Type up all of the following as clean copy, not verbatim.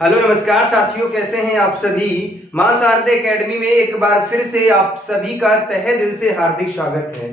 Hello नमस्कार साथियों, कैसे हैं आप सभी। मां शारदे एकेडमी में एक बार फिर से आप सभी का तहे दिल से हार्दिक स्वागत है।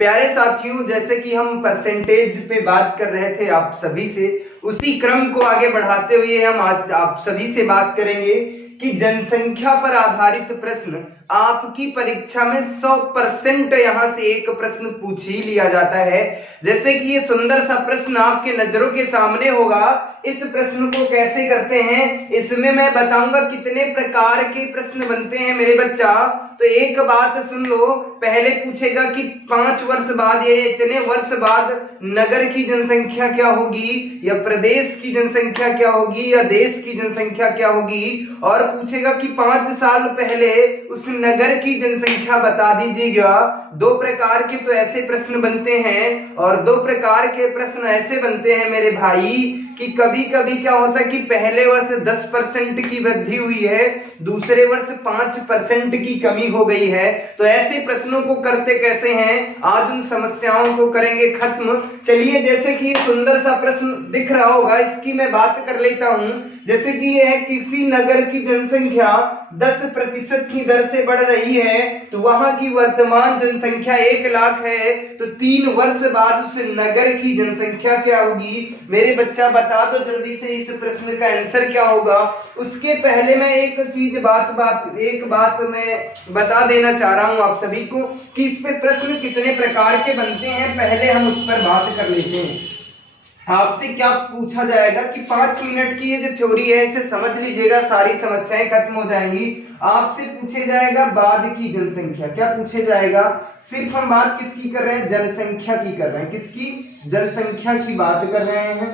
प्यारे साथियों, जैसे कि हम परसेंटेज पे बात कर रहे थे आप सभी से, उसी क्रम को आगे बढ़ाते हुए हम आज आप सभी से बात करेंगे कि जनसंख्या पर आधारित प्रश्न आपकी परीक्षा में 100% यहाँ से एक प्रश्न पूछ ही लिया जाता है। जैसे कि ये सुंदर सा प्रश्न आपके नजरों के सामने होगा। इस प्रश्न को कैसे करते हैं इसमें मैं बताऊंगा कितने प्रकार के प्रश्न बनते हैं मेरे बच्चा। तो एक बात सुन लो, पहले पूछेगा कि 5 वर्ष बाद या इतने वर्ष बाद नगर की जनसंख्या क्या होगी, या प्रदेश की जनसंख्या क्या होगी, या देश की जनसंख्या क्या होगी, और पूछेगा कि 5 साल पहले उस नगर की जनसंख्या बता दीजिएगा। 2 प्रकार के तो ऐसे प्रश्न बनते हैं, और 2 प्रकार के प्रश्न ऐसे बनते हैं मेरे भाई कि कभी कभी क्या होता है कि पहले वर्ष 10% की वृद्धि हुई है, दूसरे वर्ष 5% की कमी हो गई है। तो ऐसे प्रश्नों को करते कैसे हैं, आज उन समस्याओं को करेंगे खत्म। चलिए, जैसे कि ये सुंदर सा प्रश्न दिख रहा होगा, इसकी मैं बात कर लेता हूं। जैसे कि ये है, किसी नगर की जनसंख्या 10% की दर से बढ़ रही है, तो वहां की वर्तमान जनसंख्या 1 लाख है, तो 3 वर्ष बाद उस नगर की जनसंख्या क्या होगी। मेरे बच्चा बता दो जल्दी से इस प्रश्न का आंसर क्या होगा। उसके पहले मैं एक बात मैं बता देना चाह रहा हूं आप सभी को कि इस पे प्रश्न कितने प्रकार के बनते हैं, पहले हम उस पर बात कर लेते हैं। आपसे क्या पूछा जाएगा कि 5 मिनट की ये जो थ्योरी है इसे समझ लीजिएगा, सारी समस्याएं खत्म हो जाएंगी। आपसे पूछे जाएगा बाद की जनसंख्या। क्या पूछे जाएगा, सिर्फ हम बात किसकी कर रहे हैं, जनसंख्या की कर रहे हैं। किसकी, जनसंख्या की बात कर रहे हैं।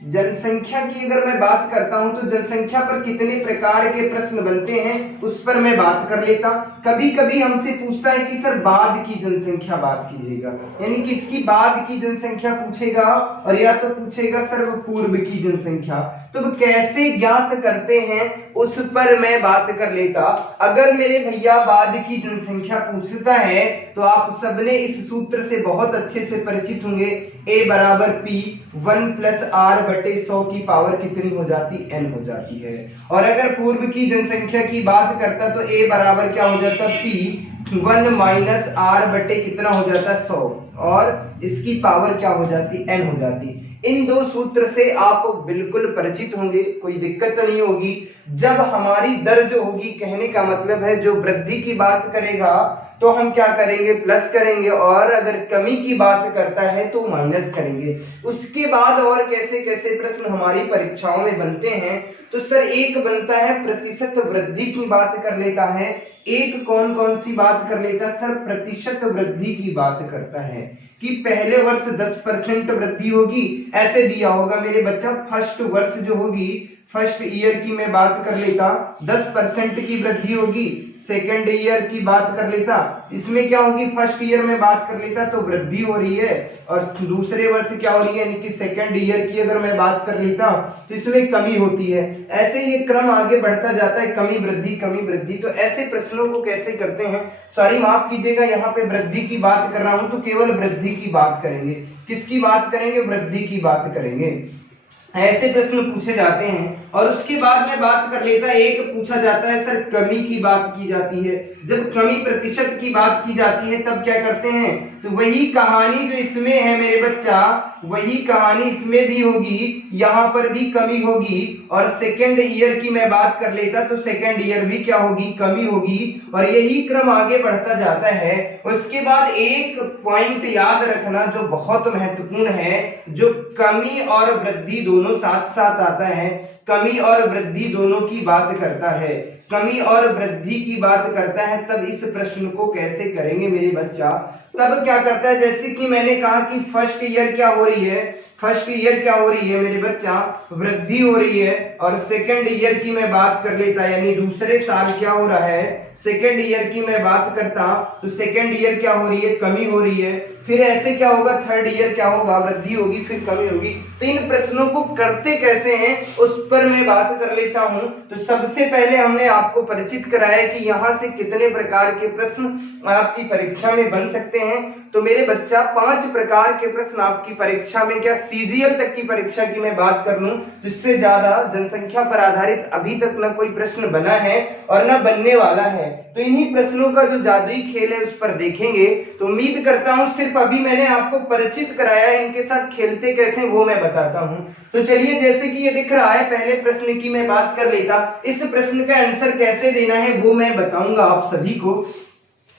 जनसंख्या की अगर मैं बात करता हूं तो जनसंख्या पर कितने प्रकार के प्रश्न बनते हैं उस पर मैं बात कर लेता। कभी कभी हमसे पूछता है कि सर बाद की जनसंख्या बात कीजिएगा, यानी कि इसकी बाद की जनसंख्या पूछेगा, और या तो पूछेगा सर पूर्व की जनसंख्या। तो कैसे ज्ञात करते हैं उस पर मैं बात कर लेता। अगर मेरे भैया बाद की जनसंख्या पूछता है तो आप सबने इस सूत्र से बहुत अच्छे से परिचित होंगे, a बराबर p 1 प्लस r बटे 100 की पावर कितनी हो जाती, n हो जाती है। और अगर पूर्व की जनसंख्या की बात करता तो a बराबर क्या हो जाता, p 1 माइनस r बटे कितना हो जाता, 100, और इसकी पावर क्या हो जाती, n हो जाती। इन 2 सूत्र से आप बिल्कुल परिचित होंगे, कोई दिक्कत तो नहीं होगी। जब हमारी दर जो होगी, कहने का मतलब है जो वृद्धि की बात करेगा तो हम क्या करेंगे, प्लस करेंगे, और अगर कमी की बात करता है तो माइनस करेंगे। उसके बाद और कैसे कैसे प्रश्न हमारी परीक्षाओं में बनते हैं, तो सर एक बनता है प्रतिशत वृद्धि की बात कर लेता है। एक कौन कौन सी बात कर लेता है, सर प्रतिशत वृद्धि की बात करता है कि पहले वर्ष 10% वृद्धि होगी, ऐसे दिया होगा मेरे बच्चा। फर्स्ट वर्ष जो होगी, फर्स्ट ईयर की मैं बात कर लेता, 10% की वृद्धि होगी। सेकेंड ईयर की बात कर लेता, इसमें क्या होगी, फर्स्ट ईयर में बात कर लेता तो वृद्धि हो रही है, और दूसरे वर्ष क्या हो रही है, यानी कि सेकेंड ईयर की अगर मैं बात कर लेता तो इसमें कमी होती है। ऐसे ये क्रम आगे बढ़ता जाता है, कमी वृद्धि कमी वृद्धि। तो ऐसे प्रश्नों को कैसे करते हैं, सॉरी माफ कीजिएगा, यहाँ पे वृद्धि की बात कर रहा हूं तो केवल वृद्धि की बात करेंगे। किसकी बात करेंगे, वृद्धि की बात करेंगे। ऐसे प्रश्न पूछे जाते हैं। और उसके बाद में बात कर लेता है, एक पूछा जाता है सर कमी की बात की जाती है। जब कमी प्रतिशत की बात की जाती है तब क्या करते हैं, तो वही कहानी जो इसमें है मेरे बच्चा, वही कहानी इसमें भी होगी, यहाँ पर भी कमी होगी। और सेकेंड ईयर की मैं बात कर लेता तो सेकेंड ईयर भी क्या होगी, कमी होगी, और यही क्रम आगे बढ़ता जाता है। उसके बाद एक पॉइंट याद रखना जो बहुत महत्वपूर्ण है, जो कमी और वृद्धि दोनों साथ साथ आता है, कमी और वृद्धि दोनों की बात करता है, कमी और वृद्धि की बात करता है, तब इस प्रश्न को कैसे करेंगे मेरे बच्चा। तब क्या करता है, जैसे कि मैंने कहा कि फर्स्ट ईयर क्या हो रही है, फर्स्ट ईयर क्या हो रही है मेरे बच्चा, वृद्धि हो रही है। और सेकेंड ईयर की मैं बात कर लेता, यानी दूसरे साल क्या हो रहा है, सेकेंड ईयर की मैं बात करता तो सेकेंड ईयर क्या हो रही है, कमी हो रही है। फिर ऐसे क्या होगा, थर्ड ईयर क्या होगा, वृद्धि होगी, फिर कमी होगी। तो इन प्रश्नों को करते कैसे हैं उस पर मैं बात कर लेता हूं। तो सबसे पहले हमने आपको परिचित कराया कि यहाँ से कितने प्रकार के प्रश्न आपकी परीक्षा में बन सकते हैं तो मेरे बच्चा 5 प्रकार के प्रश्न आपकी परीक्षा में, क्या सीजीएल तक की परीक्षा की मैं बात कर लूं तो इससे ज्यादा जनसंख्या पर आधारित अभी तक न कोई प्रश्न बना है और न बनने वाला है। तो इन्हीं प्रश्नों का जो जादुई खेल है उस पर देखेंगे। तो उम्मीद करता हूं, सिर्फ अभी मैंने आपको परिचित कराया है, इनके साथ खेलते कैसे वो मैं बताता हूं। तो चलिए, जैसे कि ये दिख रहा है, पहले प्रश्न की मैं बात कर लेता। इस प्रश्न का आंसर कैसे देना है वो मैं बताऊंगा आप सभी को।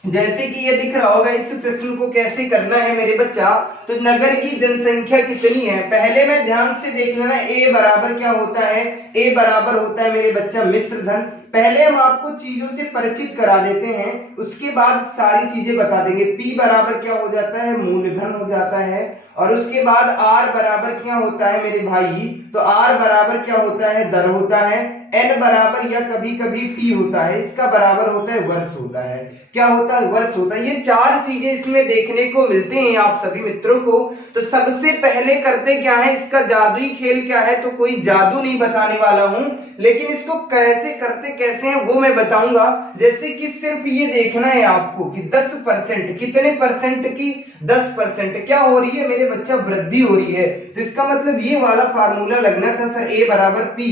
जैसे कि ये दिख रहा होगा, इस प्रश्न को कैसे करना है मेरे बच्चा। तो नगर की जनसंख्या कितनी है, पहले मैं ध्यान से देख लेना। ए बराबर क्या होता है, ए बराबर होता है मेरे बच्चा मिश्र धन। पहले हम आपको चीजों से परिचित करा देते हैं, उसके बाद सारी चीजें बता देंगे। पी बराबर क्या हो जाता है, मूलधन हो जाता है। और उसके बाद आर बराबर क्या होता है मेरे भाई, तो आर बराबर क्या होता है, दर होता है। एन बराबर या कभी कभी पी होता है, इसका बराबर होता है वर्ष होता है। क्या होता है, वर्ष होता है। ये 4 चीजें इसमें देखने को मिलते हैं आप सभी मित्रों को। तो सबसे पहले करते क्या है, इसका जादुई खेल क्या है, तो कोई जादू नहीं बताने वाला हूं, लेकिन इसको कहते करते कैसे हैं वो मैं बताऊंगा। जैसे कि सिर्फ ये देखना है आपको कि 10%, कितने परसेंट की, 10% क्या हो रही है मेरे बच्चा, वृद्धि हो रही है। तो इसका मतलब ये वाला फार्मूला लगना था सर, ए बराबर पी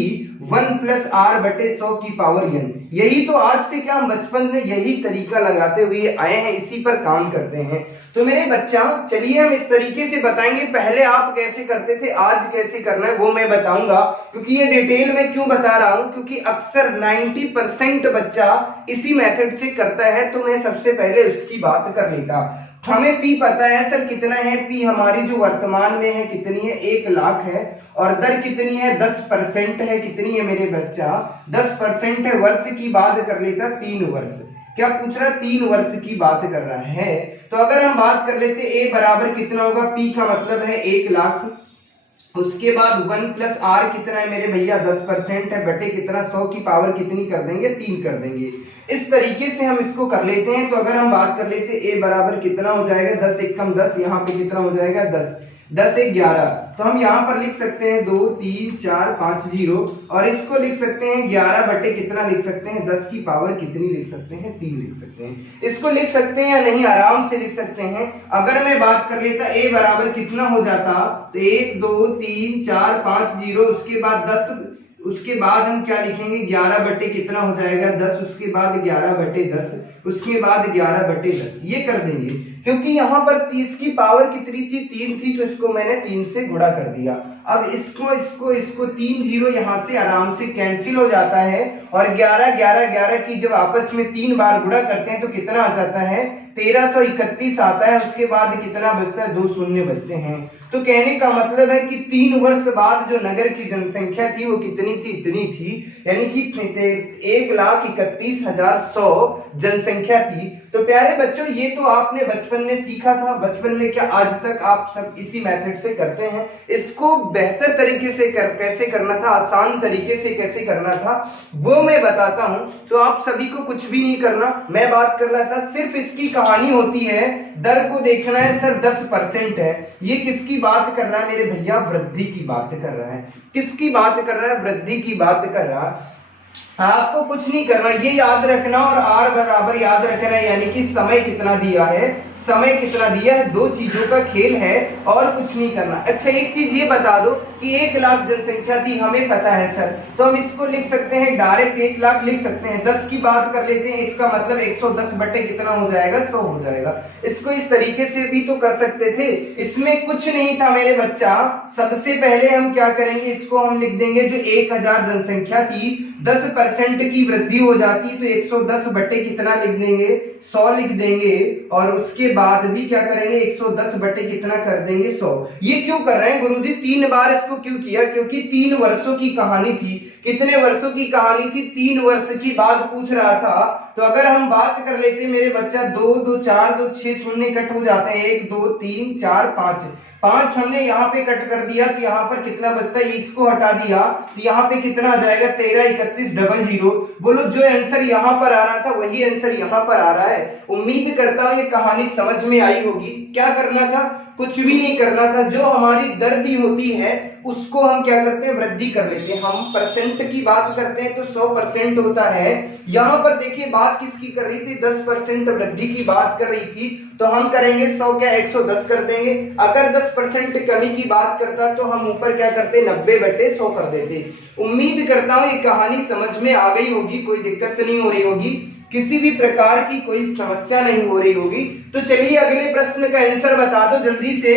1 प्लस आर बटे 100 की पावर n। यही तो आज से क्या हम बचपन में यही तरीका लगाते हुए आए हैं, इसी पर काम करते हैं। तो मेरे बच्चा चलिए हम इस तरीके से बताएंगे, पहले आप कैसे करते थे आज कैसे करना है वो मैं बताऊंगा। क्योंकि ये डिटेल में क्यों बता रहा हूं, क्योंकि अक्सर 90% बच्चा इसी मेथड से करता है, तो मैं सबसे पहले उसकी बात कर लेता। हमें पी पता है सर कितना है, पी हमारी जो वर्तमान में है कितनी है, 1 लाख है। और दर कितनी है, 10% है। कितनी है मेरे बच्चा, 10% है। वर्ष की बात कर लेता, 3 वर्ष। क्या पूछ रहा, 3 वर्ष की बात कर रहा है। तो अगर हम बात कर लेते, ए बराबर कितना होगा, पी का मतलब है 1 लाख। उसके बाद 1 प्लस आर कितना है मेरे भैया, 10% है, बटे कितना, 100 की पावर कितनी कर देंगे, 3 कर देंगे। इस तरीके से हम इसको कर लेते हैं। तो अगर हम बात कर लेते, ए बराबर कितना हो जाएगा, 10 एकम 10, यहाँ पे कितना हो जाएगा, 10 10 एक 11। तो हम यहाँ पर लिख सकते हैं 2 3 4 5 0, और इसको लिख सकते हैं 11 बटे कितना लिख सकते हैं, 10 की पावर कितनी लिख सकते हैं, 3 लिख सकते हैं। इसको लिख सकते हैं या नहीं, आराम से लिख सकते हैं। अगर मैं बात कर लेता, ए बराबर कितना हो जाता, तो 1 2 3 4 5 0, उसके बाद 10, उसके बाद हम क्या लिखेंगे, 11 बटे कितना हो जाएगा, 10, उसके बाद 11 बटे 10, उसके बाद 11 बटे 10, ये कर देंगे। क्योंकि यहाँ पर 30 की पावर कितनी थी, 3 थी, तो इसको मैंने 3 से गुणा कर दिया। अब इसको 3 जीरो यहाँ से आराम से कैंसिल हो जाता है, और 11 11 11 की जब आपस में 3 बार गुणा करते हैं तो कितना आ जाता है, 1331 आता है। उसके बाद कितना बचता है, 2 शून्य बचते हैं। तो कहने का मतलब है कि 3 वर्ष बाद जो नगर की जनसंख्या थी वो कितनी थी, इतनी थी, यानी कि 1,31,100 जनसंख्या थी। तो प्यारे बच्चों, ये तो आपने बचपन में सीखा था। बचपन में क्या आज तक आप सब इसी मेथड से करते हैं। इसको बेहतर तरीके से कैसे करना था, आसान तरीके से कैसे करना था वो मैं बताता हूं। तो आप सभी को कुछ भी नहीं करना, मैं बात कर रहा था, सिर्फ इसकी कहानी होती है, दर को देखना है सर, 10% है। ये किसकी बात कर रहा है मेरे भैया, वृद्धि की बात कर रहा है। किसकी बात कर रहा है, वृद्धि की बात कर रहा है। आपको कुछ नहीं करना, ये याद रखना, और आर बराबर याद रखना है, यानी कि समय कितना दिया है, समय कितना दिया है, 2 चीजों का खेल है और कुछ नहीं करना। अच्छा, एक चीज ये बता दो कि 1 लाख जनसंख्या थी, हमें पता है सर, तो हम इसको लिख सकते हैं डायरेक्ट 1 लाख लिख सकते हैं। 10 की बात कर लेते हैं, इसका मतलब 110 बटे कितना हो जाएगा, 100 हो जाएगा। इसको इस तरीके से भी तो कर सकते थे, इसमें कुछ नहीं था मेरे बच्चा। सबसे पहले हम क्या करेंगे, इसको हम लिख देंगे, जो 1000 जनसंख्या थी, 10% की वृद्धि हो जाती तो 110 बटे कितना लिख देंगे, 100 लिख देंगे। और उसके बाद भी क्या करेंगे, 110 बटे कितना कर देंगे, 100। ये क्यों कर रहे हैं गुरुजी, 3 बार इसको क्यों किया, क्योंकि 3 वर्षों की कहानी थी। कितने वर्षों की कहानी थी, 3 वर्ष की बात पूछ रहा था। तो अगर हम बात कर लेते मेरे बच्चा, 2 2 4 2 6 शून्य कट हो जाते हैं, 1 2 3 4 5 हमने यहाँ पे कट कर दिया, तो यहाँ पर कितना बचता है, इसको हटा दिया, तो यहाँ पे कितना आ जाएगा, 13 31 00। बोलो, जो आंसर यहाँ पर आ रहा था वही आंसर यहाँ पर आ रहा है। उम्मीद करता हूँ ये कहानी समझ में आई होगी। क्या करना था, कुछ भी नहीं करना था, जो हमारी दर दी होती है उसको हम क्या करते हैं, वृद्धि कर लेते हैं। हम परसेंट की बात करते हैं तो 100% होता है। यहाँ पर देखिए बात किसकी कर रही थी, 10% वृद्धि की बात कर रही थी, तो हम करेंगे 100 क्या 110 कर देंगे। अगर 10% कमी की बात करता तो हम ऊपर क्या करते, 90/100 कर देते। उम्मीद करता हूं ये कहानी समझ में आ गई होगी, कोई दिक्कत नहीं हो रही होगी, किसी भी प्रकार की कोई समस्या नहीं हो रही होगी। तो चलिए अगले प्रश्न का आंसर बता दो जल्दी से।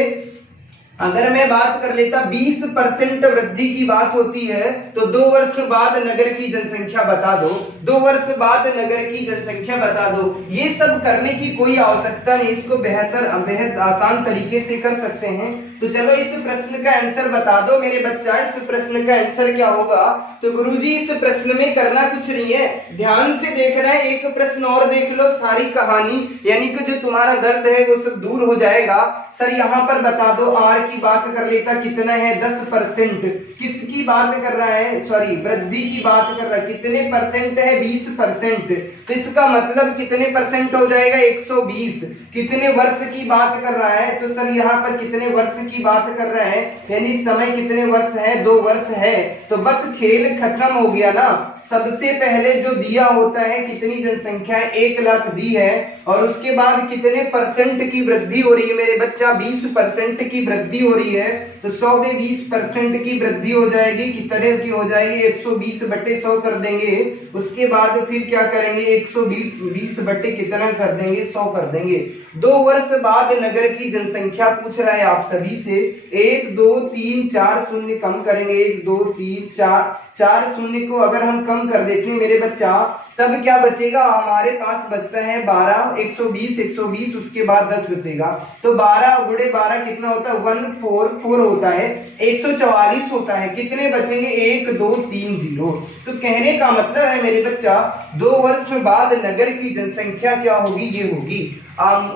अगर मैं बात कर लेता 20% वृद्धि की बात होती है तो 2 वर्ष बाद नगर की जनसंख्या बता दो, 2 वर्ष बाद नगर की जनसंख्या बता दो। ये सब करने की कोई आवश्यकता नहीं, इसको बेहद आसान तरीके से कर सकते हैं। तो चलो इस प्रश्न का आंसर बता दो मेरे बच्चा। इस प्रश्न का आंसर क्या होगा, तो गुरुजी इस प्रश्न में करना कुछ नहीं है, ध्यान से देखना है। एक प्रश्न और देख लो, सारी कहानी यानी कि जो तुम्हारा दर्द है वो सब दूर हो जाएगा। सर यहाँ पर बता दो, आर की बात कर लेता, कितना है 10%, किसकी बात कर रहा है, सॉरी वृद्धि की बात कर रहा है, कितने परसेंट है 20%, तो इसका मतलब कितने परसेंट हो जाएगा 120। कितने वर्ष की बात कर रहा है, तो सर यहाँ पर कितने वर्ष की बात कर रहा है, यानी समय कितने वर्ष है, 2 वर्ष है। तो बस खेल खत्म हो गया ना। सबसे पहले जो दिया होता है कितनी जनसंख्या है, 1 लाख दी है, और उसके बाद कितने परसेंट की वृद्धि हो रही है मेरे बच्चा, 20% की वृद्धि हो रही है। तो 100 में 20% की वृद्धि हो जाएगी, कितने की हो जाएगी, 120/100 कर देंगे। उसके बाद फिर क्या करेंगे, 120 बटे कितना कर देंगे, 100 कर देंगे। 2 वर्ष बाद नगर की जनसंख्या पूछ रहा है आप सभी से। 1 2 3 4 शून्य कम करेंगे, 1 2 3 4 शून्य को अगर हम कम कर देते हैं मेरे बच्चा, तब क्या बचेगा, हमारे पास बचता है 12, 120 उसके बाद 10 बचेगा। तो 12 गुणे 12 कितना होता है, 144 होता है, 144 होता है। कितने बचेंगे, 1 2 3 0। तो कहने का मतलब है मेरे बच्चा 2 वर्ष बाद नगर की जनसंख्या क्या होगी, ये होगी।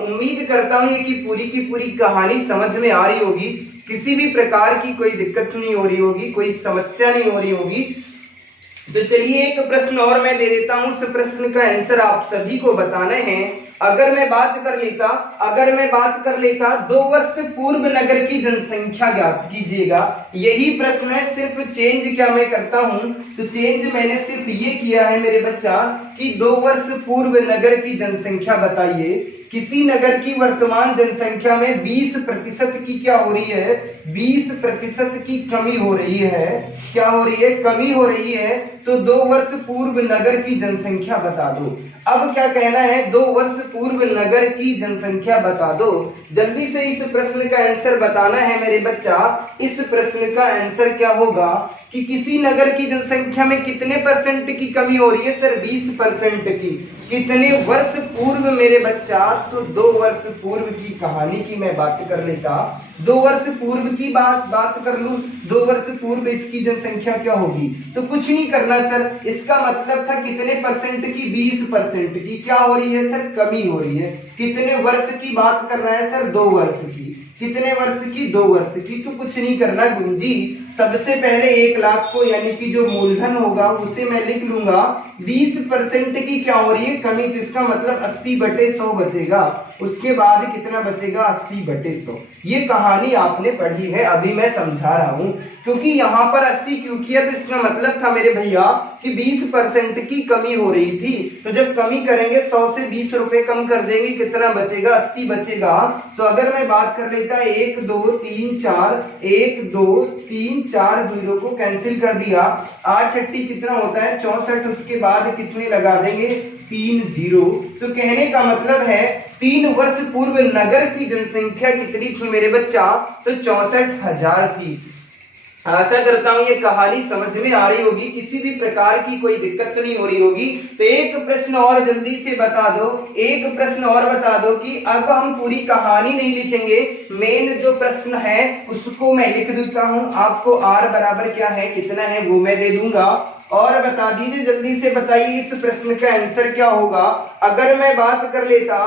उम्मीद करता हूं ये कि पूरी कहानी समझ में आ रही होगी, किसी भी प्रकार की कोई दिक्कत नहीं हो रही होगी, कोई समस्या नहीं हो रही होगी। तो चलिए एक प्रश्न और मैं दे देता हूं, उस प्रश्न का आंसर आप सभी को बताना है। अगर मैं बात कर लेता 2 वर्ष पूर्व नगर की जनसंख्या ज्ञात कीजिएगा, यही प्रश्न है। सिर्फ चेंज क्या मैं करता हूं, तो चेंज मैंने सिर्फ ये किया है मेरे बच्चा कि 2 वर्ष पूर्व नगर की जनसंख्या बताइए। किसी नगर की वर्तमान जनसंख्या में 20% की क्या हो रही है, 20% की कमी हो रही है। क्या हो रही है, कमी हो रही है। तो 2 वर्ष पूर्व नगर की जनसंख्या बता दो। अब क्या कहना है, 2 वर्ष पूर्व नगर की जनसंख्या बता दो। जल्दी से इस प्रश्न का आंसर बताना है मेरे बच्चा। इस प्रश्न का आंसर क्या होगा कि किसी नगर की जनसंख्या में कितने परसेंट की कमी हो रही है, सर 20% की। कितने वर्ष पूर्व मेरे बच्चा, तो 2 वर्ष पूर्व की कहानी की मैं बात कर लेता, 2 वर्ष पूर्व की बात कर लूं, 2 वर्ष पूर्व इसकी जनसंख्या क्या होगी, तो कुछ नहीं करना सर। इसका मतलब था कितने परसेंट की, 20% की क्या हो रही है सर, कमी हो रही है। कितने वर्ष की बात कर रहा है सर, 2 वर्ष की। कितने वर्ष की, 2 वर्ष की। तो कुछ नहीं करना गुरुजी, सबसे पहले 1 लाख को यानी कि जो मूलधन होगा उसे मैं लिख लूंगा। 20% की क्या हो रही है, कमी, तो इसका मतलब 80/100 बचेगा। उसके बाद कितना बचेगा, 80/100। ये कहानी आपने पढ़ी है, अभी मैं समझा रहा हूं। क्योंकि यहाँ पर 80 क्यों किया, तो इसका मतलब था मेरे भैया कि 20% की कमी हो रही थी। तो जब कमी करेंगे 100 से 20 रुपए कम कर देंगे, कितना बचेगा, 80 बचेगा। तो अगर मैं बात कर लेता 1 2 3 4, 1 2 3 4 जीरो को कैंसिल कर दिया, 8 8 कितना होता है 64। उसके बाद कितने लगा देंगे, 3 0। तो कहने का मतलब है 3 वर्ष पूर्व नगर की जनसंख्या कितनी थी मेरे बच्चा, तो 64,000 थी। आशा करता हूं ये कहानी समझ में आ रही होगी, किसी भी प्रकार की कोई दिक्कत नहीं हो रही होगी। तो एक प्रश्न और जल्दी से बता दो, एक प्रश्न और बता दो कि अब हम पूरी कहानी नहीं लिखेंगे, मेन जो प्रश्न है उसको मैं लिख देता हूं। आपको r बराबर क्या है, कितना है, वो मैं दे दूंगा। और बता दीजिए, जल्दी से बताइए इस प्रश्न का आंसर क्या होगा। अगर मैं बात कर लेता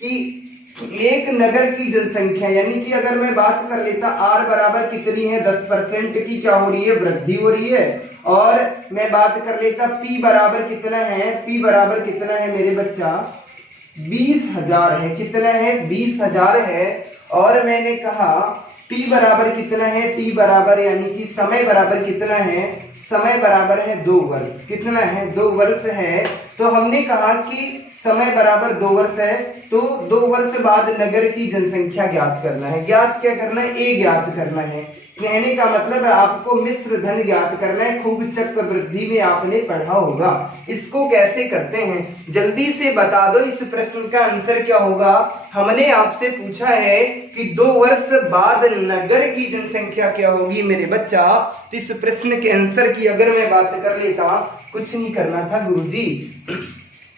कि एक नगर की जनसंख्या, यानी कि अगर मैं बात कर लेता r बराबर कितनी है, 10% की क्या हो रही है, वृद्धि हो रही है। और मैं बात कर लेता p बराबर कितना है, p बराबर कितना है मेरे बच्चा, 20,000 है। कितना है, 20,000 है। और मैंने कहा t बराबर कितना है, t बराबर यानी कि समय बराबर कितना है, समय बराबर है 2 वर्ष। कितना है, 2 वर्ष है। तो हमने कहा कि समय बराबर 2 वर्ष है, तो 2 वर्ष बाद नगर की जनसंख्या ज्ञात करना है। ज्ञात क्या करना है, ए ज्ञात करना है। कहने का मतलब है आपको मिश्र धन ज्ञात करना है। खूब चक्रवृद्धि में आपने पढ़ा होगा। इसको कैसे करते हैं जल्दी से बता दो, इस प्रश्न का आंसर क्या होगा। हमने आपसे पूछा है कि 2 वर्ष बाद नगर की जनसंख्या क्या होगी मेरे बच्चा। इस प्रश्न के आंसर की अगर मैं बात कर लेता, कुछ नहीं करना था गुरुजी,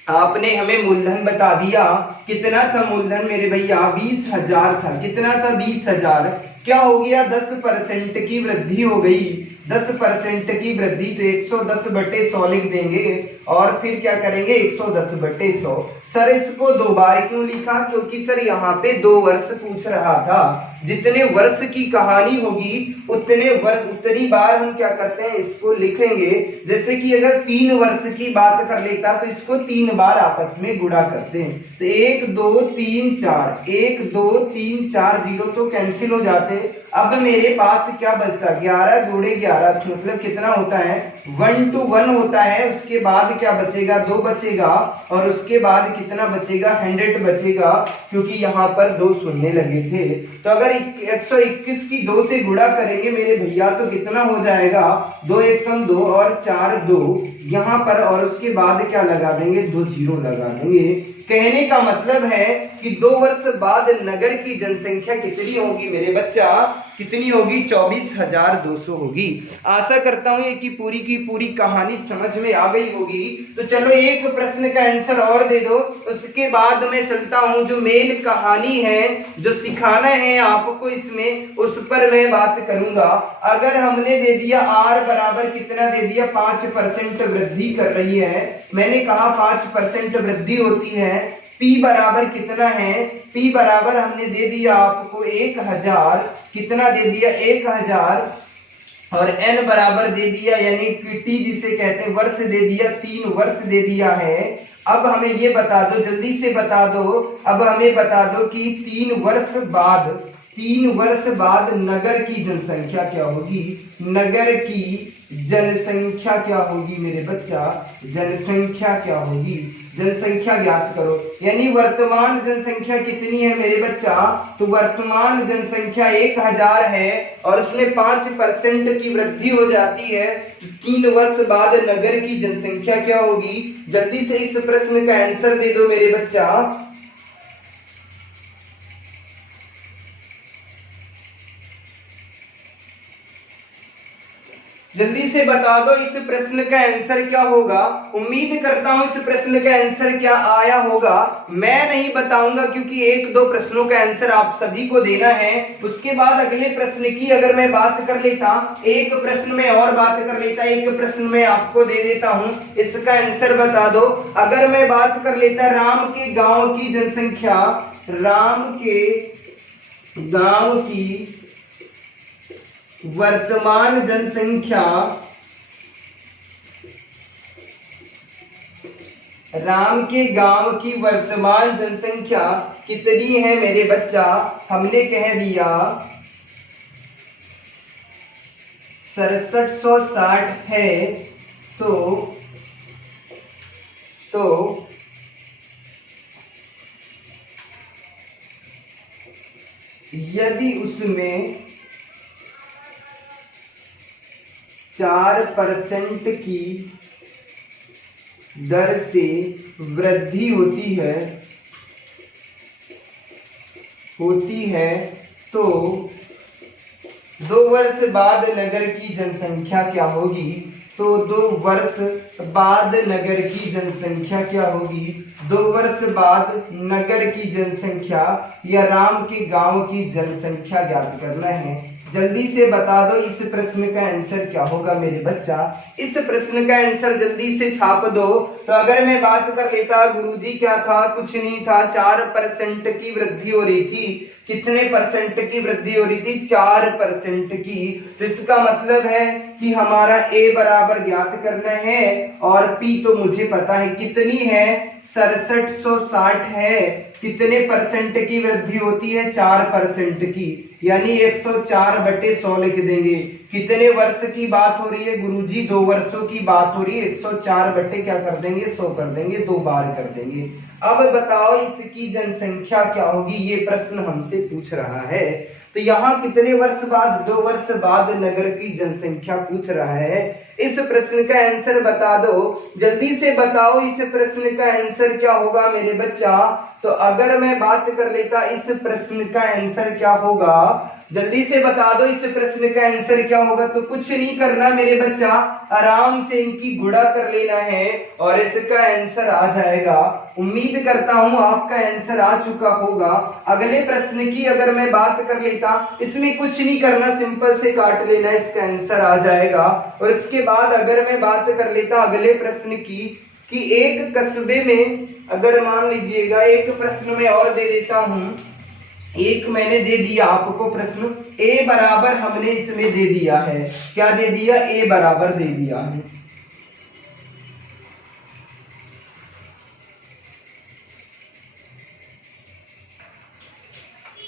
आपने हमें मूलधन बता दिया। कितना था मूलधन मेरे भैया, 20,000 था। कितना था, 20,000। क्या हो गया, 10% की वृद्धि हो गई। 10% की वृद्धि, तो 110/100 लिख देंगे और फिर क्या करेंगे 110/100। सर इसको 2 बार क्यों लिखा, क्योंकि सर यहाँ पे 2 वर्ष पूछ रहा था। जितने वर्ष की कहानी होगी उतनी बार हम क्या करते हैं, इसको लिखेंगे। जैसे कि अगर 3 वर्ष की बात कर लेता तो इसको 3 बार आपस में गुणा करते हैं। तो 1 2 3 4, 1 2 3 4, 0 तो कैंसिल हो जाते। अब मेरे पास क्या बचता, 11 गुणे 11 मतलब कितना होता है, 1 to 1 होता है। उसके बाद क्या बचेगा, 2 बचेगा और उसके बाद कितना बचेगा, 100 बचेगा, क्योंकि यहाँ पर 2 शून्य लगे थे। तो अगर 121 की 2 से गुणा करेंगे मेरे भैया तो कितना हो जाएगा, 2 एकम 2 और 4 2 यहाँ पर, और उसके बाद क्या लगा देंगे, 2 जीरो लगा देंगे। कहने का मतलब है कि 2 वर्ष बाद नगर की जनसंख्या कितनी होगी मेरे बच्चा, कितनी होगी, 24,200 होगी। आशा करता हूं ये कि पूरी कहानी समझ में आ गई होगी। तो चलो एक प्रश्न का आंसर और दे दो, उसके बाद मैं चलता हूं जो मेन कहानी है, जो सिखाना है आपको इसमें, उस पर मैं बात करूंगा। अगर हमने दे दिया r बराबर कितना दे दिया, 5% वृद्धि कर रही है। मैंने कहा 5% वृद्धि होती है। P बराबर कितना है, P बराबर हमने दे दिया आपको 1000। कितना दे दिया, 1000। और n बराबर दे दिया यानी कि t जिसे कहते हैं वर्ष दे दिया, 3 वर्ष दे दिया है। अब हमें ये बता दो, जल्दी से बता दो, अब हमें बता दो कि 3 वर्ष बाद नगर की जनसंख्या क्या होगी। नगर की जनसंख्या क्या होगी मेरे बच्चा, जनसंख्या क्या होगी, जनसंख्या ज्ञात करो। यानी वर्तमान जनसंख्या कितनी है मेरे बच्चा, तो वर्तमान जनसंख्या 1000 है और उसमें 5% की वृद्धि हो जाती है। तो 3 वर्ष बाद नगर की जनसंख्या क्या होगी, जल्दी से इस प्रश्न का आंसर दे दो मेरे बच्चा। जल्दी से बता दो इस प्रश्न का आंसर क्या होगा। उम्मीद करता हूं इस प्रश्न का आंसर क्या आया होगा। मैं नहीं बताऊंगा क्योंकि 1-2 प्रश्नों का आंसर आप सभी को देना है। उसके बाद अगले प्रश्न की अगर मैं बात कर लेता, एक प्रश्न में और बात कर लेता, एक प्रश्न में आपको दे देता हूं, इसका आंसर बता दो। अगर मैं बात कर लेता राम के गांव की जनसंख्या, राम के गांव की वर्तमान जनसंख्या, राम के गांव की वर्तमान जनसंख्या कितनी है मेरे बच्चा, हमने कह दिया 6760 है। तो यदि उसमें 4% की दर से वृद्धि होती है तो 2 वर्ष बाद नगर की जनसंख्या क्या होगी। तो 2 वर्ष बाद नगर की जनसंख्या क्या होगी, 2 वर्ष बाद नगर की जनसंख्या या राम के गांव की जनसंख्या ज्ञात करना है। जल्दी से बता दो इस प्रश्न का आंसर क्या होगा मेरे बच्चा। इस प्रश्न का आंसर जल्दी से छाप दो। तो अगर मैं बात कर लेता गुरुजी क्या था, कुछ नहीं था, 4% की वृद्धि हो रही थी। कितने परसेंट की वृद्धि हो रही थी, 4% की। तो इसका मतलब है कि हमारा a बराबर ज्ञात करना है और p तो मुझे पता है कितनी है, 6760 है। कितने परसेंट की वृद्धि होती है? 4% की, यानी 104/100 लिख देंगे। कितने वर्ष की बात हो रही है गुरुजी? 2 वर्षों की बात हो रही है। 104 बटे क्या कर देंगे? 100 कर देंगे, 2 बार कर देंगे। अब बताओ इसकी जनसंख्या क्या होगी? ये प्रश्न हमसे पूछ रहा है। तो यहाँ कितने वर्ष बाद? 2 वर्ष बाद नगर की जनसंख्या पूछ रहा है। इस प्रश्न का आंसर बता दो, जल्दी से बताओ इस प्रश्न का आंसर क्या होगा मेरे बच्चा? तो अगर मैं बात कर लेता इस प्रश्न का आंसर क्या होगा, जल्दी से बता दो इस प्रश्न का आंसर क्या होगा। तो कुछ नहीं करना मेरे बच्चा, आराम से इनकी गुणा कर लेना है और इसका आंसर आ जाएगा। उम्मीद करता हूं आपका आंसर आ चुका होगा। अगले प्रश्न की अगर मैं बात कर लेता, इसमें कुछ नहीं करना, सिंपल से काट लेना, इसका आंसर आ जाएगा। और इसके बाद अगर मैं बात कर लेता अगले प्रश्न की कि एक कस्बे में, अगर मान लीजिएगा एक प्रश्न में और दे देता हूं, एक मैंने दे दिया आपको प्रश्न, ए बराबर हमने इसमें दे दिया है। क्या दे दिया? ए बराबर दे दिया है।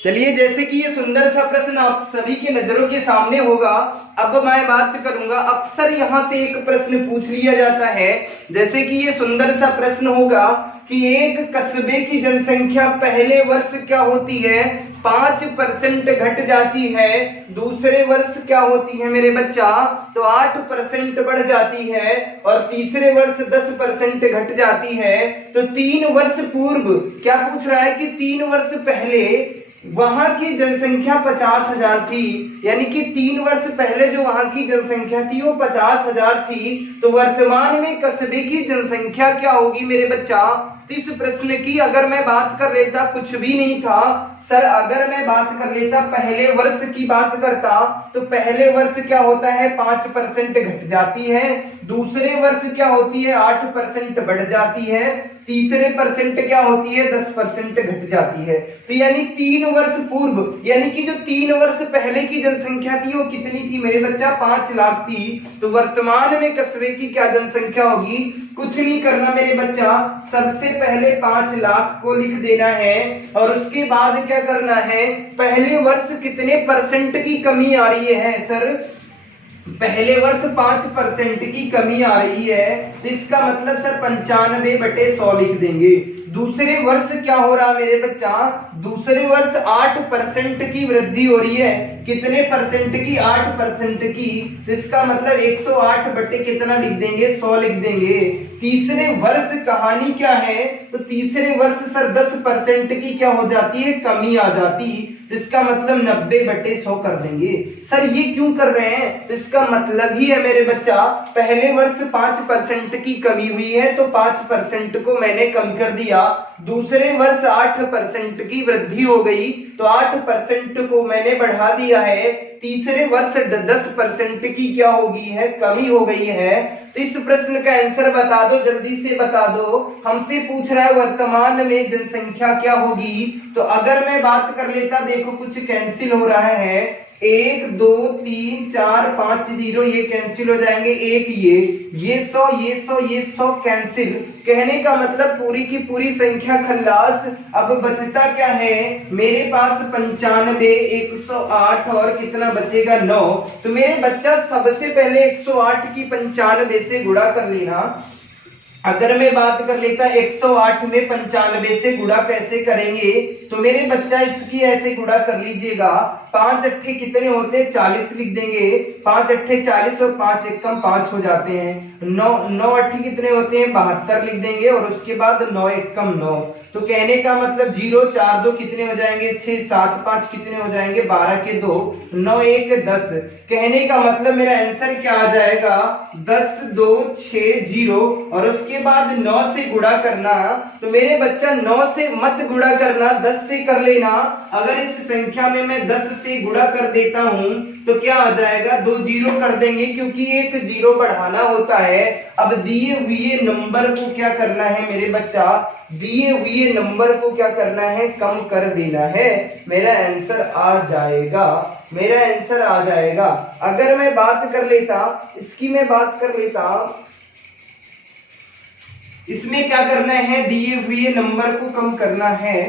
चलिए, जैसे कि ये सुंदर सा प्रश्न आप सभी के नजरों के सामने होगा, अब मैं बात करूंगा। अक्सर यहां से एक प्रश्न पूछ लिया जाता है, जैसे कि ये सुंदर सा प्रश्न होगा कि एक कस्बे की जनसंख्या पहले वर्ष क्या होती है? 5% घट जाती है। दूसरे वर्ष क्या होती है मेरे बच्चा? तो 8% बढ़ जाती है। और तीसरे वर्ष 10% घट जाती है। तो 3 वर्ष पूर्व क्या पूछ रहा है कि 3 वर्ष पहले वहां की जनसंख्या 50,000 थी, यानी कि 3 वर्ष पहले जो वहां की जनसंख्या थी वो 50,000 थी। तो वर्तमान में कस्बे की जनसंख्या क्या होगी मेरे बच्चा? इस प्रश्न की अगर मैं बात कर लेता, कुछ भी नहीं था सर, अगर मैं बात कर लेता पहले वर्ष की बात करता, तो पहले वर्ष क्या होता है? 5% घट जाती है। दूसरे वर्ष क्या होती है? 8% बढ़ जाती है। तीसरे परसेंट क्या होती है? 10% घट जाती है। तो यानी 3 वर्ष पूर्व, यानी कि जो 3 वर्ष पहले की जनसंख्या थी वो कितनी थी मेरे बच्चा? 5 लाख थी। तो वर्तमान में कस्बे की क्या जनसंख्या होगी? कुछ नहीं करना मेरे बच्चा, सबसे पहले 5 लाख को लिख देना है और उसके बाद क्या करना है? पहले वर्ष कितने परसेंट की कमी आ रही है सर? पहले वर्ष 5% की कमी आ रही है, तो इसका मतलब सर 95/100 लिख देंगे। दूसरे वर्ष क्या हो रहा मेरे बच्चा? दूसरे वर्ष 8% की वृद्धि हो रही है। कितने परसेंट की? 8% की। तो इसका मतलब 108 बटे कितना लिख देंगे? 100 लिख देंगे। तीसरे वर्ष कहानी क्या है? तो तीसरे वर्ष सर 10% की क्या हो जाती है? कमी आ जाती। तो इसका मतलब 90/100 कर देंगे। सर ये क्यों कर रहे हैं? तो इसका मतलब ही है मेरे बच्चा, पहले वर्ष 5% की कमी हुई है तो 5% को मैंने कम कर दिया। दूसरे वर्ष 8% की वृद्धि हो गई तो 8% को मैंने बढ़ा दिया है। तीसरे वर्ष 10% की क्या होगी है? कमी हो गई है। तो इस प्रश्न का आंसर बता दो, जल्दी से बता दो। हमसे पूछ रहा है वर्तमान में जनसंख्या क्या होगी। तो अगर मैं बात कर लेता, देखो कुछ कैंसिल हो रहा है, 1 2 3 4 5 0 ये कैंसिल हो जाएंगे, एक ये 100 ये 100 ये 100 कैंसिल। कहने का मतलब पूरी की पूरी संख्या खल्लास। अब बचता क्या है मेरे पास? 95, 108 और कितना बचेगा? 9। तो मेरे बच्चा सबसे पहले 108 की 95 से गुणा कर लेना। अगर मैं बात कर लेता 108 में 95 से गुणा कैसे करेंगे? तो मेरे बच्चा इसकी ऐसे गुणा कर लीजिएगा। 5 अट्ठे कितने होते हैं? 40 लिख देंगे। 5 अट्ठे 40 और 5 एकम 5 हो जाते हैं। 9 अट्ठे कितने होते हैं? 72 लिख देंगे और उसके बाद 9 एकम 9। तो कहने का मतलब 0 4 2 कितने हो जाएंगे? 6 7 5 कितने हो जाएंगे? 12 के 2 9 1 10। कहने का मतलब मेरा आंसर क्या आ जाएगा? 10 2 6 0 और उसके बाद 9 से गुणा करना। तो मेरे बच्चा 9 से मत गुणा करना, 10 से कर लेना। अगर इस संख्या में मैं 10 से गुणा कर देता हूं तो क्या आ जाएगा? 2 0 कर देंगे क्योंकि एक 0 बढ़ाना होता है। अब दिए हुए नंबर को क्या करना है मेरे बच्चा? दिए हुए नंबर को क्या करना है? कम कर देना है। मेरा आंसर आ जाएगा, मेरा आंसर आ जाएगा। अगर मैं बात कर लेता, इसकी मैं बात कर लेता, इसमें क्या करना है, दिए हुए नंबर को कम करना है।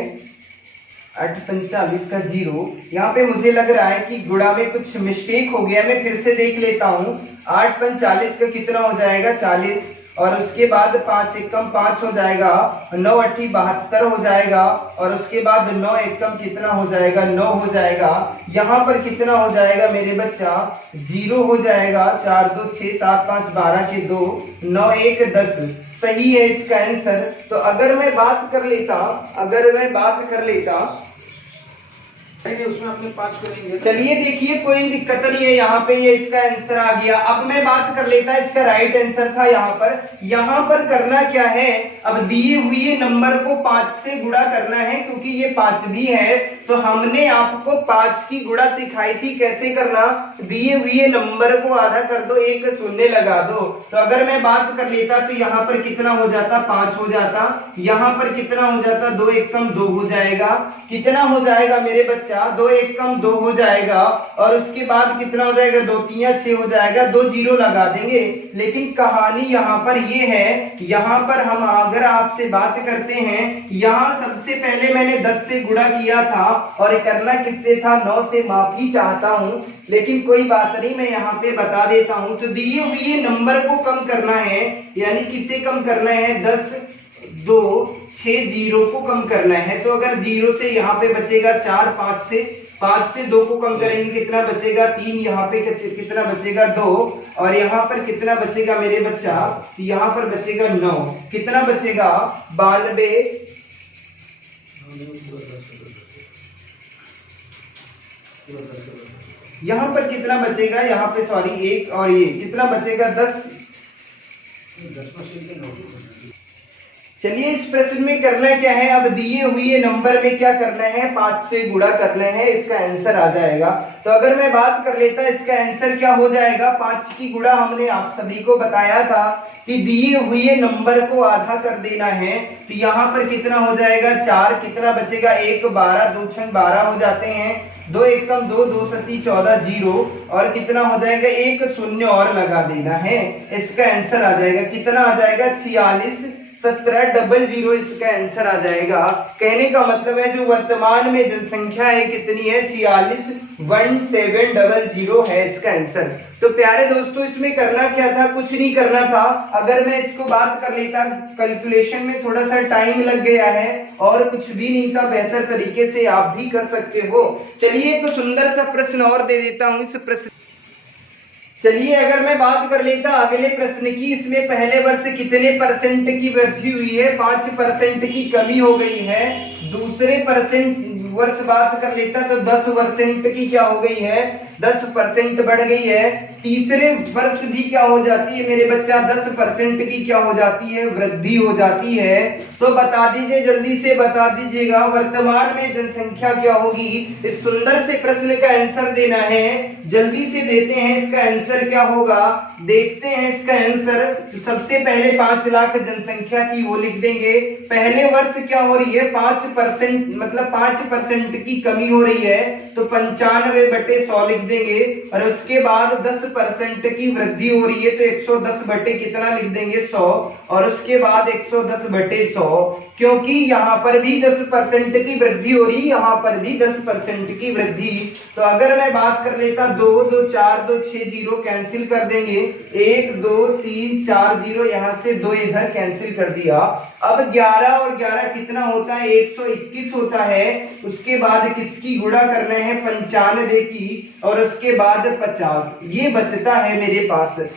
8×45 का 0। यहाँ पे मुझे लग रहा है कि गुणा में कुछ मिस्टेक हो गया, मैं फिर से देख लेता हूँ। 8×45 का कितना हो जाएगा 40, और उसके बाद 5 एकम 5 हो जाएगा, 9×8 72 हो जाएगा, और उसके बाद 9 एकम कितना हो जाएगा 9 हो जाएगा। यहाँ पर कितना हो जाएगा मेरे बच्चा 0 हो जाएगा। 4 2 6 7 5 12 के 2, 9 1 10 सही है इसका आंसर। तो अगर मैं बात कर लेता उसमें अपने 5 करेंगे। चलिए देखिए कोई दिक्कत नहीं है, यहाँ पे ये इसका आंसर आ गया। अब मैं बात कर लेता, इसका राइट आंसर था यहाँ पर करना क्या है, अब दिए हुए नंबर को 5 से गुणा करना है, क्योंकि ये 5 भी है तो हमने आपको 5 की गुणा सिखाई थी कैसे करना। दिए हुए नंबर को आधा कर दो, एक शून्य लगा दो। तो अगर मैं बात कर लेता तो यहाँ पर कितना हो जाता 5 हो जाता, यहाँ पर कितना हो जाता 2 एकम 2 हो जाएगा। कितना हो जाएगा मेरे बच्चा 2 एकम 2 हो जाएगा, और उसके बाद कितना हो जाएगा 2 3 6 हो जाएगा, 2 0 लगा देंगे। लेकिन कहानी यहाँ पर ये है, यहाँ पर हम अगर आपसे बात करते हैं, यहाँ सबसे पहले मैंने 10 से गुणा किया था और करना किससे था 9 से। माफी चाहता हूँ लेकिन कोई बात नहीं, मैं यहाँ पे बता देता हूँ। तो दिए हुए नंबर को कम करना है, यानी किसे कम करना है 10 2 6 0 को कम करना है। तो अगर 0 से यहाँ पे बचेगा 4, 5 से 2 को कम करेंगे कितना बचेगा 3, यहाँ पे कितना बचेगा 2, और यहाँ पर कितना बचेगा मेरे बच्चा, यहाँ पर बचेगा 9, कितना बचेगा 92। यहाँ पर कितना बचेगा, यहाँ पे सॉरी 1, और ये कितना बचेगा 10। चलिए इस प्रश्न में करना क्या है, अब दिए हुए नंबर में क्या करना है 5 से गुणा करना है, इसका आंसर आ जाएगा। तो अगर मैं बात कर लेता इसका आंसर क्या हो जाएगा, 5 की गुणा हमने आप सभी को बताया था कि दिए हुए नंबर को आधा कर देना है। तो यहाँ पर कितना हो जाएगा 4, कितना बचेगा 1 12, 2 6 12 हो जाते हैं, 2 एकम 2, 2 7 14 0, और कितना हो जाएगा 1 शून्य और लगा देना है, इसका आंसर आ जाएगा। कितना आ जाएगा 46 1700 इसका आंसर आ जाएगा। कहने का मतलब है जो वर्तमान में जनसंख्या है कितनी है 46 1700 है इसका आंसर। तो प्यारे दोस्तों इसमें करना क्या था, कुछ नहीं करना था। अगर मैं इसको बात कर लेता, कैलकुलेशन में थोड़ा सा टाइम लग गया है और कुछ भी नहीं था, बेहतर तरीके से आप भी कर सकते हो। चलिए एक सुंदर सा प्रश्न और दे देता हूं इस प्रश्न। चलिए अगर मैं बात कर लेता अगले प्रश्न की, इसमें पहले वर्ष कितने परसेंट की वृद्धि हुई है, 5% की कमी हो गई है। दूसरे वर्ष बात कर लेता तो 10% की क्या हो गई है 10% बढ़ गई है। तीसरे वर्ष भी क्या हो जाती है मेरे बच्चा 10% की क्या हो जाती है वृद्धि हो जाती है। तो बता दीजिए, जल्दी से बता दीजिएगा वर्तमान में जनसंख्या क्या होगी। इस सुंदर से प्रश्न का आंसर देना है, जल्दी से देते हैं इसका आंसर क्या होगा, देखते हैं इसका आंसर। तो सबसे पहले 5 लाख जनसंख्या की वो लिख देंगे। पहले वर्ष क्या हो रही है 5% मतलब 5% की कमी हो रही है, तो 95/100 लिख देंगे। और उसके बाद 10% की वृद्धि हो रही है, तो 110 बटे कितना लिख देंगे 100। और उसके बाद 110 बटे 100, क्योंकि यहाँ पर भी 10% की वृद्धि हो रही, यहाँ पर भी 10% की वृद्धि। तो अगर मैं बात कर लेता 2 2 4 2 6 0 कैंसिल कर देंगे, 1 2 3 4 0, यहाँ से 2 इधर कैंसिल कर दिया। अब 11 और 11 कितना होता है 121 होता है। उसके बाद किसकी गुणा करना है 95 की, और उसके बाद 50, ये बचता है मेरे पास।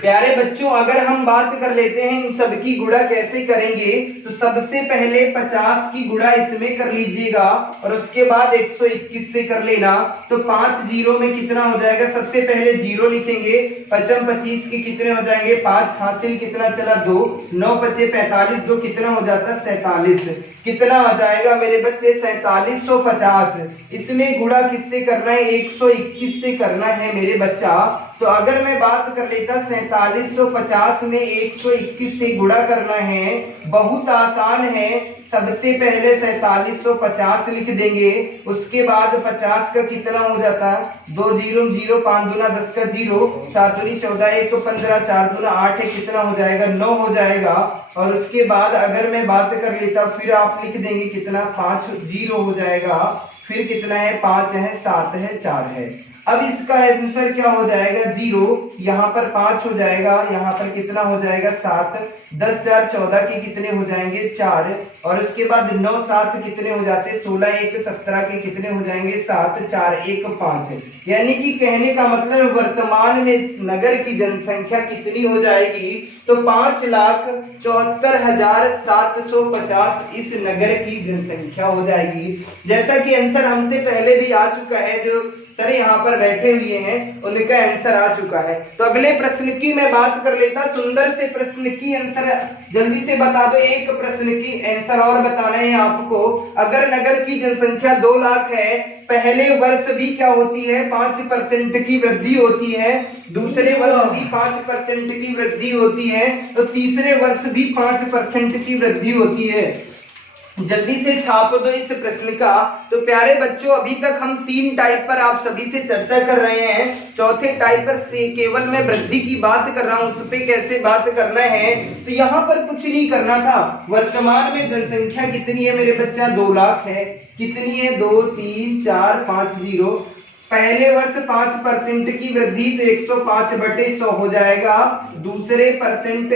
प्यारे बच्चों अगर हम बात कर लेते हैं इन सब की गुणा कैसे करेंगे, तो सबसे पहले 50 की गुणा इसमें कर लीजिएगा और उसके बाद 121 से कर लेना। तो 5 0 में कितना हो जाएगा, सबसे पहले 0 लिखेंगे, 5 25 के कितने हो जाएंगे 5, हासिल कितना चला 2, 9 5 45, 2 कितना हो जाता 47, कितना आ जाएगा मेरे बच्चे 4750। इसमें गुणा किससे करना है 121 से करना है मेरे बच्चा। तो अगर मैं बात कर लेता 4750 में 121 से गुणा करना है। बहुत आसान है। सबसे पहले 4750 लिख देंगे, उसके बाद 50 का कितना हो जाता है, 2 0 0, 5 दूना 10 का 0, 7 दूनी 14, 1 15, 4 दूना 8 है, कितना हो जाएगा 9 हो जाएगा। और उसके बाद अगर मैं बात कर लेता फिर आप लिख देंगे कितना, 5 0 हो जाएगा। फिर कितना है, 5 है, 7 है, 4 है। अब इसका आंसर क्या हो जाएगा, 0, यहाँ पर 5 हो जाएगा, यहाँ पर कितना हो जाएगा 7, 10 4 14 के कितने हो जाएंगे 4, और उसके बाद 9 7 कितने हो जाते, 16 1 17 के कितने हो जाएंगे 7, 4 1 5 है। यानी कि कहने का मतलब वर्तमान में इस नगर की जनसंख्या कितनी हो जाएगी, तो 5,74,750 इस नगर की जनसंख्या हो जाएगी। जैसा कि आंसर हमसे पहले भी आ चुका है, जो सर यहाँ पर बैठे हुए हैं उनका आंसर आ चुका है। तो अगले प्रश्न की मैं बात कर लेता, सुंदर से प्रश्न की आंसर जल्दी से बता दो। एक प्रश्न की आंसर और बताना है आपको। अगर नगर की जनसंख्या 2 लाख है, पहले वर्ष भी क्या होती है, 5% की वृद्धि होती है, दूसरे वर्ष भी 5% की वृद्धि होती है, तो तीसरे वर्ष भी 5% की वृद्धि होती है। जल्दी से छाप दो इस प्रश्न का। तो प्यारे बच्चों, अभी तक हम 3 टाइप पर आप सभी से चर्चा कर रहे हैं। चौथे टाइप पर से केवल मैं वृद्धि की बात कर रहा हूं, उस पे कैसे बात करना है। तो यहाँ पर कुछ नहीं करना था। वर्तमान में जनसंख्या कितनी है मेरे बच्चा, 2 लाख है। कितनी है, 2 3 4 5 0। पहले वर्ष 5% की वृद्धि, तो 105/100 हो जाएगा। दूसरे परसेंट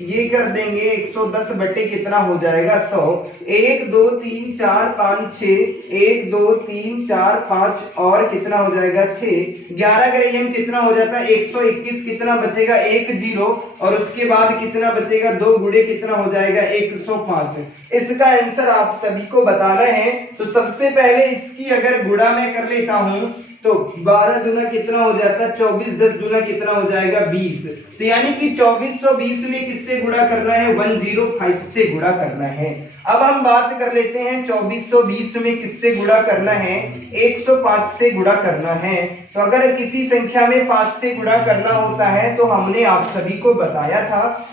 ये कर देंगे 110 बटे कितना हो जाएगा 100। 1 2 3 4 5 6, 1 2 3 4 5 और कितना हो जाएगा 6, 11 का रेम कितना हो जाता है 121, कितना बचेगा 1 0, और उसके बाद कितना बचेगा 2 गुणे कितना हो जाएगा 105। इसका आंसर आप सभी को बताना है। तो सबसे पहले इसकी अगर गुणा मैं कर लेता हूं, तो 12 दूना कितना हो जाता है 24, 10 दूना कितना हो जाएगा 20। तो यानी कि 2420 में किससे गुणा करना है, 105 से गुणा करना है। अब हम बात कर लेते हैं 2420 में किससे गुणा करना है, 105 से गुणा करना है। तो अगर किसी संख्या में 5 से गुणा करना होता है, तो हमने आप सभी को बताया था,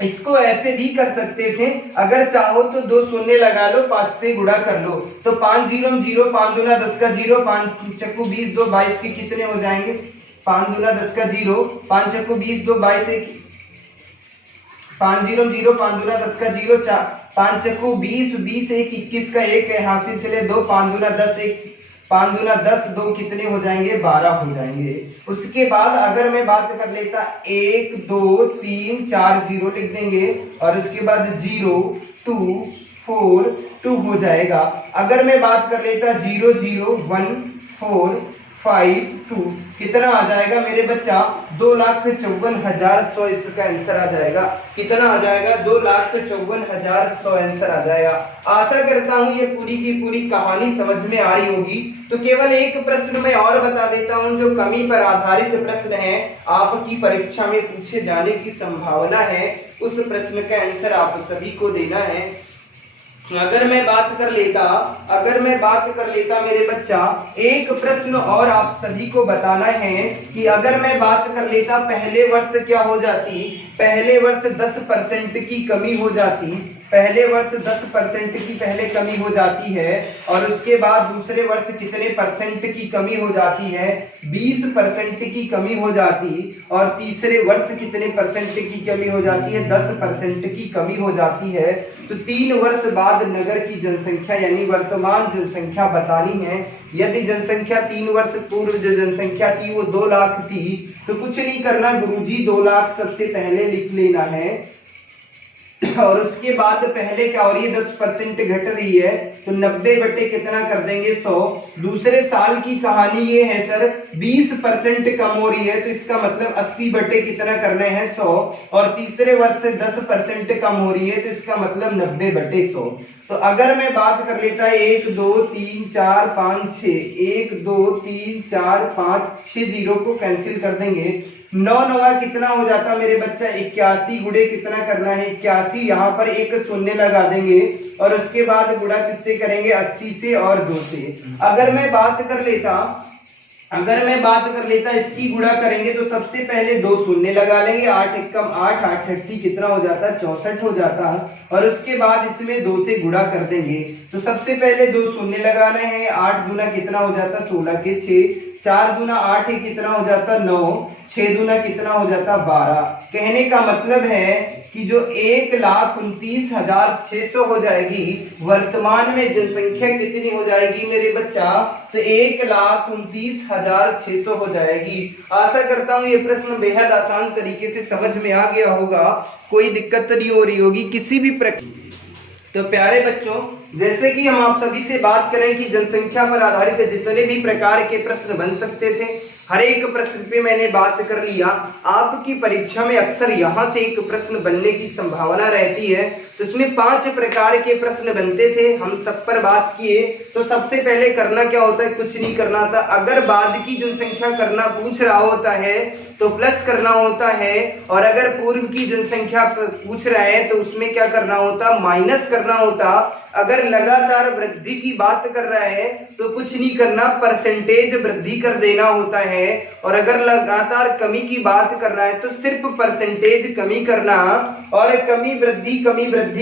इसको ऐसे भी कर सकते थे। अगर चाहो तो 2 शून्य लगा लो, 5 से गुणा कर लो। तो 5 0 0, 5 दूना 10 का 0, 5 चक्कू 20, 2 22 के कितने हो जाएंगे, 5 दूना 10 का 0, 5 चक्कू 20, 2 22 1, 5 0 0, 5 दूना 10 का 0, 5 चक्कू 20, 20 1 21 का 1 है, हासिल चले 2, 5 दूना 10 1, 5 दूना 10, 2 कितने हो जाएंगे 12 हो जाएंगे। उसके बाद अगर मैं बात कर लेता 1 2 3 4 0 लिख देंगे, और उसके बाद 0 2 4 2 हो जाएगा। अगर मैं बात कर लेता 0 0 1 4 5 2, कितना आ जाएगा मेरे बच्चा 2,54,100 इसका आंसर आ जाएगा। कितना आ जाएगा 2,54,100 आंसर आ जाएगा। आशा करता हूं ये पूरी की पूरी कहानी समझ में आ रही होगी। तो केवल एक प्रश्न मैं और बता देता हूं, जो कमी पर आधारित प्रश्न है, आपकी परीक्षा में पूछे जाने की संभावना है, उस प्रश्न का आंसर आप सभी को देना है। अगर मैं बात कर लेता मेरे बच्चा, एक प्रश्न और आप सभी को बताना है कि अगर मैं बात कर लेता पहले वर्ष क्या हो जाती, पहले वर्ष 10% की कमी हो जाती, पहले वर्ष 10% की पहले कमी हो जाती है, और उसके बाद दूसरे वर्ष कितने परसेंट की कमी हो जाती है, 20% की कमी हो जाती, और तीसरे वर्ष कितने परसेंट की कमी हो जाती है, 10% की कमी हो जाती है। तो 3 वर्ष बाद नगर की जनसंख्या यानी वर्तमान जनसंख्या बतानी है। यदि जनसंख्या 3 वर्ष पूर्व जो जनसंख्या थी वो 2 लाख थी, तो कुछ नहीं करना गुरुजी, 2 लाख सबसे पहले लिख लेना है, और उसके बाद पहले क्या हो रही है 10% घट रही है, तो 90 बटे कितना कर देंगे 100। दूसरे साल की कहानी ये है सर 20% कम हो रही है, तो इसका मतलब 80 बटे कितना करने हैं 100, और तीसरे वर्ष से 10% कम हो रही है, तो इसका मतलब 90 बटे 100। तो अगर मैं बात कर लेता है 1 2 3 4 5 6, 1 2 3 4 5 6 जीरो को कैंसिल कर देंगे, 9 9 कितना हो जाता मेरे बच्चा 81 गुणे कितना करना है 81, यहाँ पर एक शून्य लगा देंगे, और उसके बाद गुणा किससे करेंगे 80 से और 2 से। अगर मैं बात कर लेता अगर मैं बात कर लेता इसकी गुणा करेंगे तो सबसे पहले 2 शून्य लगा लेंगे, 8 एकम 8, 8 अट्ठी कितना हो जाता है 64 हो जाता है, और उसके बाद इसमें 2 से गुणा कर देंगे। तो सबसे पहले 2 शून्य लगाने हैं, 8 दूना कितना हो जाता है 16 के 6, 4 दूना 8 है कितना हो जाता 9, 6 दूना कितना हो जाता 12। कहने का मतलब है कि जो 1,29,600 हो जाएगी, वर्तमान में जनसंख्या कितनी हो जाएगी मेरे बच्चा, तो 1,29,600 हो जाएगी। आशा करता हूं ये प्रश्न बेहद आसान तरीके से समझ में आ गया होगा, कोई दिक्कत तो नहीं हो रही होगी किसी भी प्रकार। तो प्यारे बच्चों, जैसे कि हम आप सभी से बात करें कि जनसंख्या पर आधारित जितने भी प्रकार के प्रश्न बन सकते थे, हर एक प्रश्न पे मैंने बात कर लिया। आपकी परीक्षा में अक्सर यहाँ से एक प्रश्न बनने की संभावना रहती है, तो इसमें 5 प्रकार के प्रश्न बनते थे, हम सब पर बात किए। तो सबसे पहले करना क्या होता है, कुछ नहीं करना था। अगर बाद की जनसंख्या करना पूछ रहा होता है तो प्लस करना होता है, और अगर पूर्व की जनसंख्या पूछ रहा है तो उसमें क्या करना होता, माइनस करना होता। अगर लगातार वृद्धि की बात कर रहा है तो कुछ नहीं करना, परसेंटेज वृद्धि कर देना होता है, और अगर लगातार कमी की बात कर रहा है तो सिर्फ परसेंटेज कमी करना। और कमी वृद्धि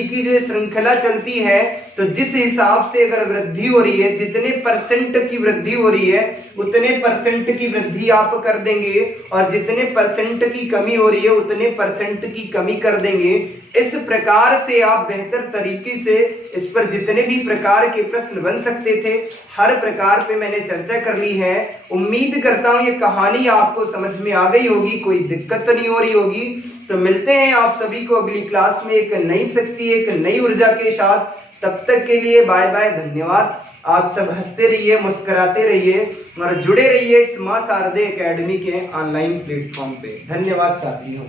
की जो श्रृंखला चलती है, तो जिस हिसाब से अगर वृद्धि हो रही है, जितने परसेंट की वृद्धि हो रही है उतने परसेंट की वृद्धि आप कर देंगे, और जितने परसेंट की कमी हो रही है उतने परसेंट की कमी कर देंगे। इस प्रकार से आप बेहतर तरीके से इस पर जितने भी प्रकार के प्रश्न बन सकते थे, हर प्रकार पे मैंने चर्चा कर ली है। उम्मीद करता हूं ये कहानी आपको समझ में आ गई होगी, कोई दिक्कत तो नहीं हो रही होगी। तो मिलते हैं आप सभी को अगली क्लास में एक नई शक्ति, एक नई ऊर्जा के साथ। तब तक के लिए बाय बाय, धन्यवाद। आप सब हंसते रहिए, मुस्कुराते रहिए और जुड़े रहिए इस मां शारदे एकेडमी के ऑनलाइन प्लेटफॉर्म पे। धन्यवाद साथियों।